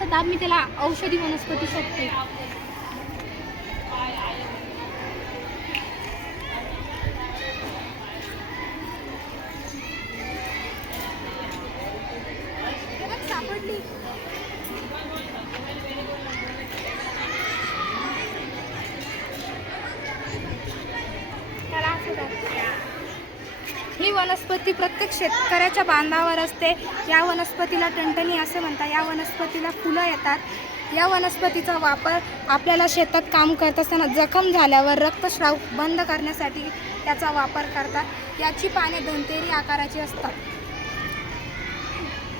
थोडासा दाब मी त्याला औषधी वनस्पती शोधते. सापडली. ही वनस्पती प्रत्येक शेतकऱ्याच्या बांधावर असते. या वनस्पतीला टणटणी असे म्हणतात. या वनस्पतीला फुलं येतात. या वनस्पतीचा वापर आपल्याला शेतात काम करत असताना जखम झाल्यावर रक्तस्राव बंद करण्यासाठी त्याचा वापर करतात. याची पाने धनतेरी आकाराची असतात.